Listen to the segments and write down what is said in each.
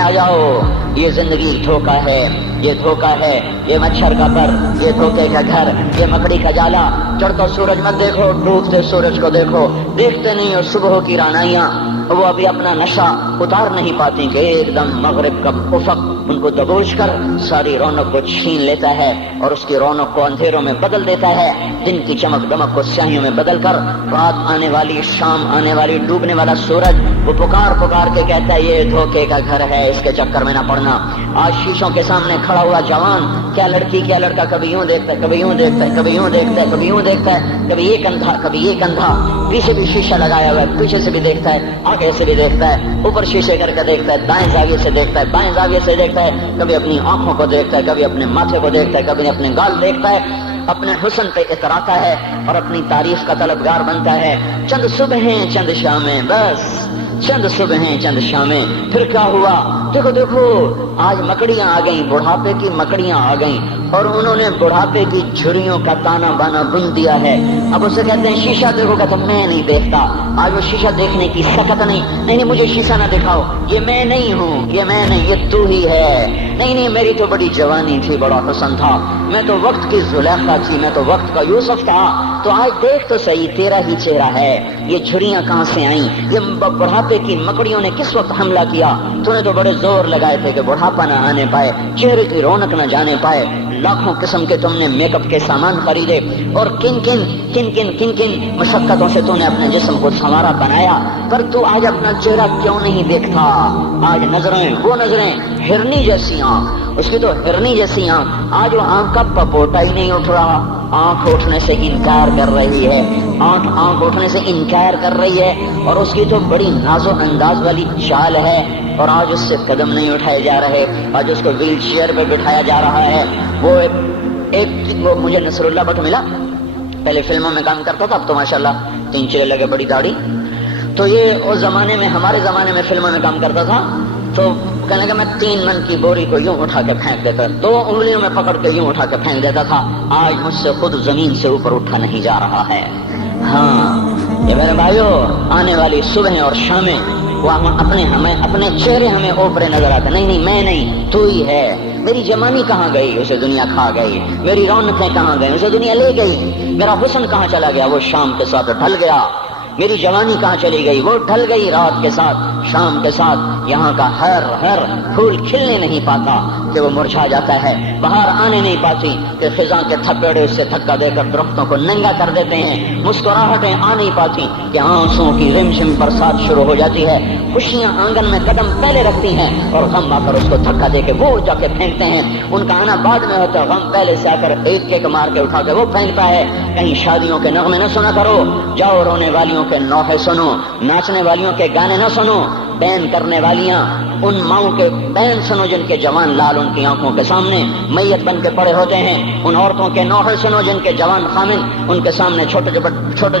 میں آ جاؤ، یہ زندگی دھوکا ہے، یہ دھوکا ہے، یہ مچھر کا پر، یہ دھوکے کا گھر، یہ مکڑی کا جالا۔ چڑھتا سورج مت دیکھو، ڈوبتے سورج کو دیکھو، دیکھتے نہیں ہو صبح کی رانائیاں، وہ ابھی اپنا نشہ اتار نہیں پاتی کہ ایک دم مغرب کا افق ان کو دبوچ کر ساری رونق کو چھین لیتا ہے اور اس کی رونق کو اندھیروں میں بدل دیتا ہے، دن کی چمک دمک کو سیاہیوں میں بدل کر رات آنے والی، شام آنے والی، ڈوبنے والا سورج وہ پکار پکار کے کہتا ہے یہ دھوکے کا گھر ہے، اس کے چکر میں نہ پڑنا۔ آج شیشوں کے سامنے کھڑا ہوا جوان کیا لڑکی کیا لڑکا کبھی یوں دیکھتا ہے، کبھی یوں دیکھتا ہے، کبھی یوں دیکھتا ہے، کبھی یوں دیکھتا ہے، کبھی یہ کندھا کبھی یہ کندھا، پیچھے بھی شیشہ لگایا ہوا ہے، پیچھے سے بھی دیکھتا ہے، آگے سے بھی دیکھتا ہے، اوپر شیشے کر کے دیکھتا ہے، دائیں زاویے سے دیکھتا ہے، بائیں زاویے سے دیکھتا ہے، کبھی اپنی آنکھوں کو دیکھتا ہے، کبھی اپنے ماتھے کو دیکھتا ہے، کبھی اپنے گال دیکھتا ہے، اپنے حسن پہ اتراتا ہے اور اپنی تعریف کا طلبگار بنتا ہے۔ چند صبحیں چند شامیں، بس چند صبحیں چند شامیں، پھر کیا ہوا؟ دیکھو دیکھو آج مکڑیاں آ گئیں، بڑھاپے کی مکڑیاں آ گئیں اور انہوں نے بڑھاپے کی جھریوں کا تانا بانا بن دیا ہے۔ اب اسے کہتے ہیں شیشہ دیکھو، کہتا میں نہیں دیکھتا۔ آج وہ شیشہ دیکھنے کی سکت نہیں مجھے شیشہ نہ دکھاؤ، یہ میں نہیں ہوں، یہ میں نہیں، یہ تو ہی ہے۔ نہیں میری تو بڑی جوانی تھی، بڑا حسن تھا، میں تو وقت کی زلیخا تھی، میں تو وقت کا یوسف تھا۔ تو آج دیکھ تو صحیح تیرا ہی چہرہ ہے، یہ جھریاں کہاں سے آئیں؟ یہ بڑھاپے کی مکڑیوں نے کس وقت حملہ کیا؟ تو نے تو بڑے زور لگائے تھے کہ بڑھاپا نہ آنے پائے، چہرے کی رونق نہ جانے پائے، لاکھوں قسم کے تم نے میک اپ کے سامان خریدے اور کن کن مشقتوں سے تو نے اپنے جسم کو سنوارا بنایا، پر تو آج اپنا چہرہ کیوں نہیں دیکھتا؟ آج نظریں وہ نظریں، ہرنی جیسی آنکھ، اس کی تو ہرنی جیسی آنکھ، آج وہ آنکھ کا پپوٹا ہی نہیں اٹھ رہا، آنکھ اٹھنے سے انکار کر رہی ہے، آنکھ اٹھنے سے انکار کر رہی ہے، اور اس کی تو بڑی ناز و انداز والی چال ہے، اور آج اس سے قدم نہیں اٹھائے جا رہے، آج اس کو ویل چیئر پہ بٹھایا جا رہا ہے۔ وہ مجھے نصر اللہ بٹ ملا، پہلے فلموں میں کام کرتا تھا، اب تو ماشاءاللہ 3 چلے لگے، بڑی داڑھی، تو یہ اس زمانے میں، ہمارے زمانے میں فلموں میں کام کرتا تھا، تو کہنے لگا میں 3 من کی بوری کو یوں اٹھا کے پھینک دیتا، 2 انگلیوں میں پکڑ کے یوں اٹھا کے پھینک دیتا تھا، آج مجھ سے خود زمین سے اوپر اٹھا نہیں جا رہا ہے۔ ہاں یہ میرے بھائیو، آنے والی صبح اور شامیں وہ اپنے چہرے ہمیں اوپرے نظر آتے، نہیں میں نہیں، تو ہی ہے۔ میری جوانی کہاں گئی؟ اسے دنیا کھا گئی۔ میری رونقیں کہاں گئی؟ اسے دنیا لے گئی۔ میرا حسن کہاں چلا گیا؟ وہ شام کے ساتھ ڈھل گیا۔ میری جوانی کہاں چلی گئی؟ وہ ڈھل گئی رات کے ساتھ، شام کے ساتھ۔ یہاں کا ہر پھول کھلنے نہیں پاتا کہ وہ مرجھا جاتا ہے، بہار آنے نہیں پاتی کہ خزاں کے تھپیڑے سے دھکا دے کر درختوں کو ننگا کر دیتے ہیں، مسکراہٹیں آ نہیں پاتی کہ آنسوں کی رمجم برسات شروع ہو جاتی ہے، خوشیاں آنگن میں قدم پہلے رکھتی ہیں اور غم آ کر اس کو دھکا دے کے وہ جا کے پھینکتے ہیں۔ ان کا آنا بعد میں ہوتا ہے، غم پہلے سے آ کر ایک مار کے اٹھا کے وہ پھینکتا ہے۔ کہیں شادیوں کے نغمے نہ سنا کرو، جاؤ رونے والیوں کے نوحے سنو، ناچنے والیوں کے گانے نہ سنو، بین کرنے والیاں ان ماؤں کے بین سنو جن کے جوان لال ان کی آنکھوں کے سامنے میت بن کے پڑے ہوتے ہیں، ان عورتوں کے نوحے سنو جن کے جوان خامن ان کے سامنے چھوٹے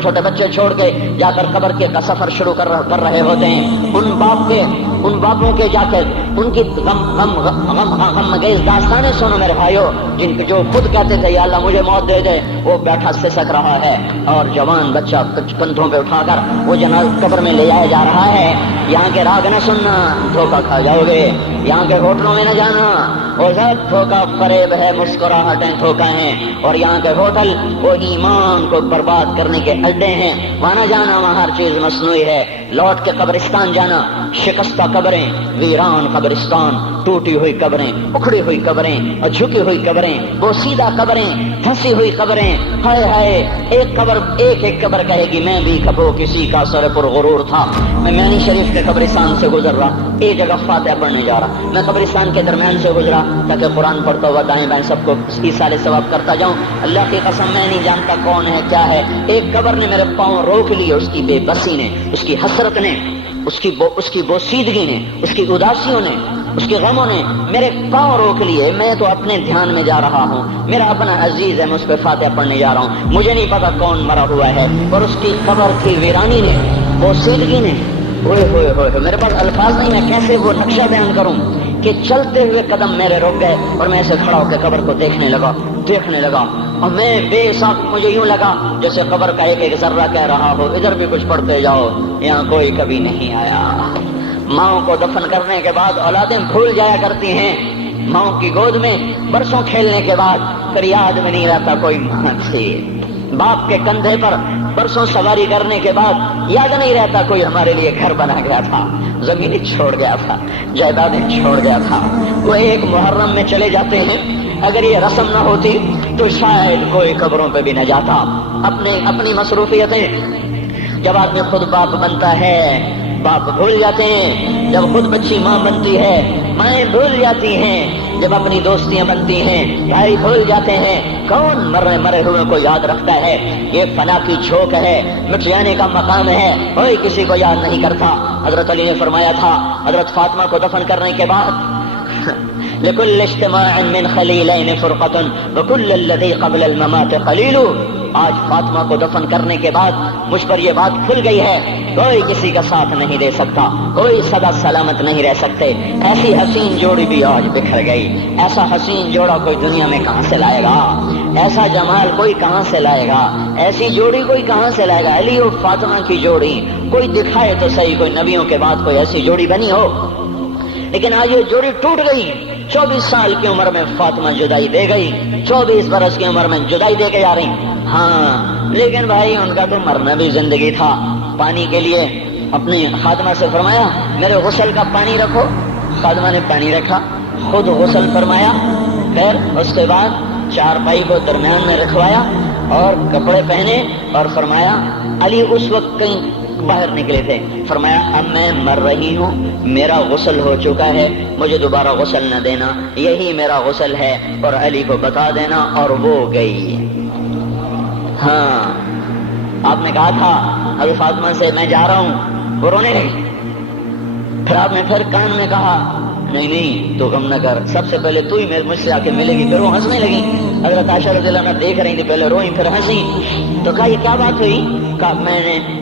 چھوٹے بچے چھوڑ کے جا کر قبر کے کا سفر شروع کر رہے ہوتے ہیں، ان باپوں کے جا کر ان کی غم گیز داستانیں سنو میرے بھائیو، جن کے جو خود کہتے تھے یا اللہ مجھے موت دے دے، وہ بیٹھا سسک رہا ہے اور جوان بچہ کندھوں پہ اٹھا کر وہ جنازہ قبر میں لے جایا جا رہا ہے۔ یہاں کے راگ نہ سننا، دھوکہ کھا جاؤ گے، یہاں کے ہوٹلوں میں نہ جانا، وہ سب دھوکہ فریب ہے، مسکراہٹیں دھوکہ ہیں، اور یہاں کے ہوٹل وہ ایمان کو برباد کرنے کے اڈے ہیں، وہاں نہ جانا، وہاں ہر چیز مصنوعی ہے۔ لوٹ کے قبرستان جانا، شکستہ قبریں، ویران قبرستان، ٹوٹی ہوئی قبریں، اکھڑی ہوئی قبریں اور جھکی ہوئی قبریں، بوسیدہ قبریں، دھنسی ہوئی قبریں، ہائے ہائے، ایک قبر کہے گی میں بھی کبھی کسی کا سر پر غرور تھا۔ میں میانی شریف کے قبرستان سے گزر رہا، ایک جگہ فاتحہ پڑھنے جا رہا، میں قبرستان کے درمیان سے گزرا تاکہ قرآن پڑھتا ہوا دائیں بائیں سب کو ایصال ثواب کرتا جاؤں۔ اللہ کی قسم میں نہیں جانتا کون ہے کیا ہے، ایک قبر نے میرے پاؤں روک لیے، اس کی بے بسی نے، اس کی حسرت نے، اس کی بوسیدگی نے، اس کی اداسیوں نے، اس کے غموں نے میرے پاؤں روک لیے۔ میں تو اپنے دھیان میں جا رہا ہوں، میرا اپنا عزیز ہے، میں اس پہ فاتحہ پڑھنے جا رہا ہوں، مجھے نہیں پتا کون مرا ہوا ہے، اور اس کی قبر کی ویرانی نے، بوسیدگی نے، ہوئے ہوئے ہوئے، میرے پاس الفاظ نہیں، میں کیسے وہ نقشہ بیان کروں کہ چلتے ہوئے قدم میرے رک گئے اور میں ایسے کھڑا ہو کے قبر کو دیکھنے لگا، اور میں بے ساکھ مجھے یوں لگا جیسے قبر کا ایک ذرہ کہہ رہا ہو ادھر بھی کچھ پڑھتے جاؤ، یہاں کوئی کبھی نہیں آیا۔ ماؤں کو دفن کرنے کے بعد اولادیں بھول جایا کرتی ہیں، ماؤں کی گود میں برسوں کھیلنے کے بعد پھر یاد میں نہیں رہتا کوئی ماں تھی، باپ کے کندھے پر برسوں سواری کرنے کے بعد یاد نہیں رہتا کوئی ہمارے لیے گھر بنا گیا تھا، زمین چھوڑ گیا تھا، جائیدادیں چھوڑ گیا تھا۔ وہ ایک محرم میں چلے جاتے ہیں، اگر یہ رسم نہ ہوتی تو شاید کوئی قبروں پہ بھی نہ جاتا۔ اپنی مصروفیتیں، جب آدمی خود باپ بنتا ہے باپ بھول جاتے ہیں، جب خود بچی ماں بنتی ہے مائیں بھول جاتی ہیں، جب اپنی دوستیاں بنتی ہیں بھائی بھول جاتے ہیں۔ کون مرے ہوئے کو یاد رکھتا ہے؟ یہ فنا کی جھوک ہے، مٹ جانے کا مقام ہے، کوئی کسی کو یاد نہیں کرتا۔ حضرت علی نے فرمایا تھا حضرت فاطمہ کو دفن کرنے کے بعد لكل اجتماع من خليلين فرقة وكل الذي قبل الممات قليل۔ آج فاطمہ کو دفن کرنے کے بعد مجھ پر یہ بات کھل گئی ہے، کوئی کسی کا ساتھ نہیں دے سکتا، کوئی سدا سلامت نہیں رہ سکتے۔ ایسی حسین جوڑی بھی آج بکھر گئی، ایسا حسین جوڑا کوئی دنیا میں کہاں سے لائے گا؟ ایسا جمال کوئی کہاں سے لائے گا؟ ایسی جوڑی کوئی کہاں سے لائے گا؟ علی اور فاطمہ کی جوڑی کوئی دکھائے تو صحیح، کوئی نبیوں کے بعد کوئی ایسی جوڑی بنی ہو، لیکن آج یہ جوڑی ٹوٹ گئی۔ 24 سال کی عمر میں فاطمہ جدائی دے گئی، 24 برس کی عمر میں جدائی دے کے جا رہی۔ ہاں لیکن بھائی ان کا تو مرنا بھی زندگی تھا۔ پانی کے لیے اپنی خادمہ سے فرمایا میرے غسل کا پانی رکھو، خادمہ نے پانی رکھا، خود غسل فرمایا، پھر اس کے بعد چارپائی کو درمیان میں رکھوایا اور کپڑے پہنے اور فرمایا، علی اس وقت کہیں باہر نکلے تھے، فرمایا اب میں مر رہی ہوں، میرا غسل ہو چکا ہے، مجھے دوبارہ غسل نہ دینا، یہی میرا غسل ہے اور علی کو بتا دینا، اور وہ گئی۔ ہاں آپ نے کہا تھا حضرت فاطمہ سے میں جا رہا ہوں، وہ رونے لگی، پھر آپ نے پھر کان میں کہا نہیں تو غم نہ کر، سب سے پہلے تو ہی مجھ سے آ کے ملے گی، پھر وہ ہنسنے لگی۔ حضرت عائشہ رضی اللہ عنہا دیکھ رہی تھی، پہلے روئی پھر ہنسی، تو کہا یہ کیا بات ہوئی؟ کہا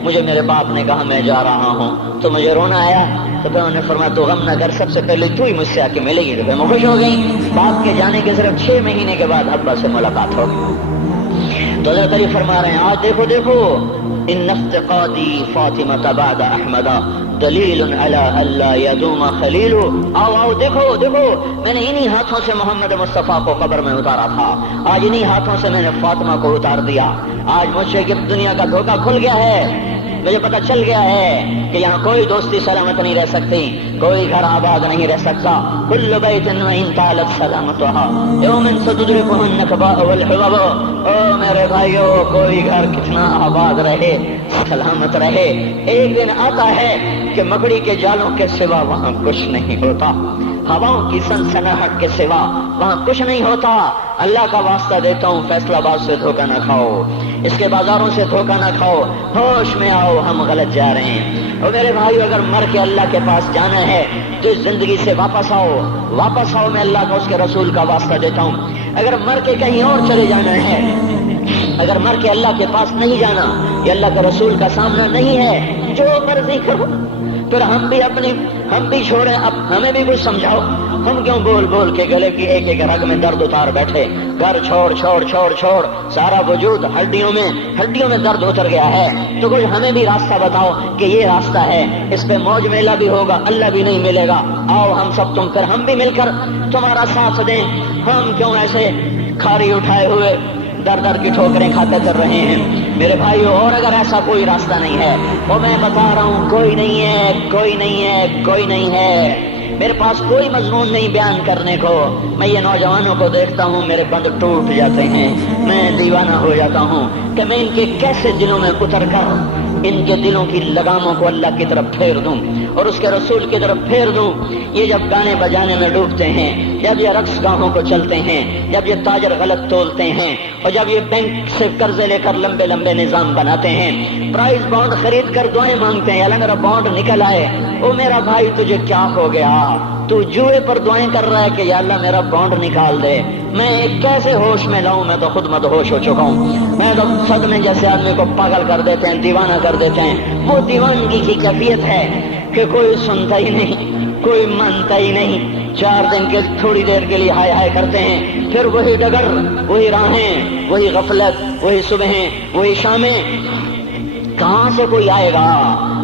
مجھے میرے باپ نے کہا میں جا رہا ہوں تو مجھے رونا آیا، تو پھر انہوں نے فرمایا تو غم نہ کر، سب سے پہلے تو ہی مجھ سے آ کے ملے گی، تو پھر میں خوش ہو گئی۔ باپ کے جانے کے صرف 6 مہینے کے بعد ابا سے ملاقات ہو گئی۔ تو حضرت علی فرما رہے ہیں آج دیکھو ان افتقادی فاطمہ بعد احمد دلیل علی اللہ یدوم خلیل۔ آؤ دیکھو میں نے انہی ہاتھوں سے محمد مصطفیٰ کو قبر میں اتارا تھا، آج انہی ہاتھوں سے میں نے فاطمہ کو اتار دیا۔ آج مجھ سے کہ دنیا کا دھوکہ کھل گیا ہے، مجھے پتہ چل گیا ہے کہ یہاں کوئی دوستی سلامت نہیں رہ سکتی، کوئی گھر آباد نہیں رہ سکتا۔ کل بیت وإن طالت سلامتها یوم ستدركه النكباء والحباب۔ او میرے بھائیو، کوئی گھر کتنا آباد رہے، سلامت رہے، ایک دن آتا ہے کہ مکڑی کے جالوں کے سوا وہاں کچھ نہیں ہوتا، ہواؤں کی سنسناہٹ کے سوا وہاں کچھ نہیں ہوتا۔ اللہ کا واسطہ دیتا ہوں فیصلہ آباد سے دھوکہ نہ کھاؤ، اس کے بازاروں سے دھوکہ نہ کھاؤ، ہوش میں آؤ، ہم غلط جا رہے ہیں۔ اور میرے بھائیو، اگر مر کے اللہ کے پاس جانا ہے تو اس زندگی سے واپس آؤ، میں اللہ کا اس کے رسول کا واسطہ دیتا ہوں۔ اگر مر کے کہیں اور چلے جانا ہے، اگر مر کے اللہ کے پاس نہیں جانا، یہ اللہ کے رسول کا سامنا نہیں ہے، جو مرضی کرو، پھر ہم بھی چھوڑیں، اب ہمیں بھی کچھ سمجھاؤ، ہم کیوں بول کے گلے کی ایک رگ میں درد اتار بیٹھے، گھر چھوڑ سارا وجود ہڈیوں میں درد اتر گیا ہے، تو کچھ ہمیں بھی راستہ بتاؤ کہ یہ راستہ ہے، اس پہ موج میلہ بھی ہوگا، اللہ بھی نہیں ملے گا، آؤ ہم سب پھر ہم بھی مل کر تمہارا ساتھ دیں۔ ہم کیوں ایسے کھاری اٹھائے ہوئے در کی ٹھوکریں کھاتے کر رہے ہیں میرے بھائیو؟ اور اگر ایسا کوئی راستہ نہیں ہے، وہ میں بتا رہا ہوں، کوئی نہیں ہے، میرے پاس کوئی مضمون نہیں بیان کرنے کو۔ میں یہ نوجوانوں کو دیکھتا ہوں، میرے بند ٹوٹ جاتے ہیں، میں دیوانہ ہو جاتا ہوں کہ میں ان کے کیسے دلوں میں اتر کر ان کے دلوں کی لگاموں کو اللہ کی طرف پھیر دوں اور اس کے رسول کی طرف پھیر دوں۔ یہ جب گانے بجانے میں ڈوبتے ہیں، جب یہ رقص گاہوں کو چلتے ہیں، جب یہ تاجر غلط تولتے ہیں، اور جب یہ بینک سے قرضے لے کر لمبے نظام بناتے ہیں، پرائز بانڈ خرید کر دعائیں مانگتے ہیں، اللہ میرا بانڈ نکل آئے، او میرا بھائی تجھے کیا ہو گیا؟ تو جوئے پر دعائیں کر رہا ہے کہ یا اللہ میرا بانڈ نکال دے۔ میں کیسے ہوش میں لاؤں؟ میں تو خود مدہوش ہو چکا ہوں۔ میں تو صدمے جیسے آدمی کو پاگل کر دیتے ہیں، دیوانہ کر دیتے ہیں۔ وہ دیوانگی کی کیفیت ہے کہ کوئی سنتا ہی نہیں، کوئی مانتا ہی نہیں، 4 دن کے تھوڑی دیر کے لیے ہائے کرتے ہیں، پھر وہی ڈگر، وہی راہیں، وہی غفلت، وہی صبحیں، وہی شامیں۔ کہاں سے کوئی آئے گا؟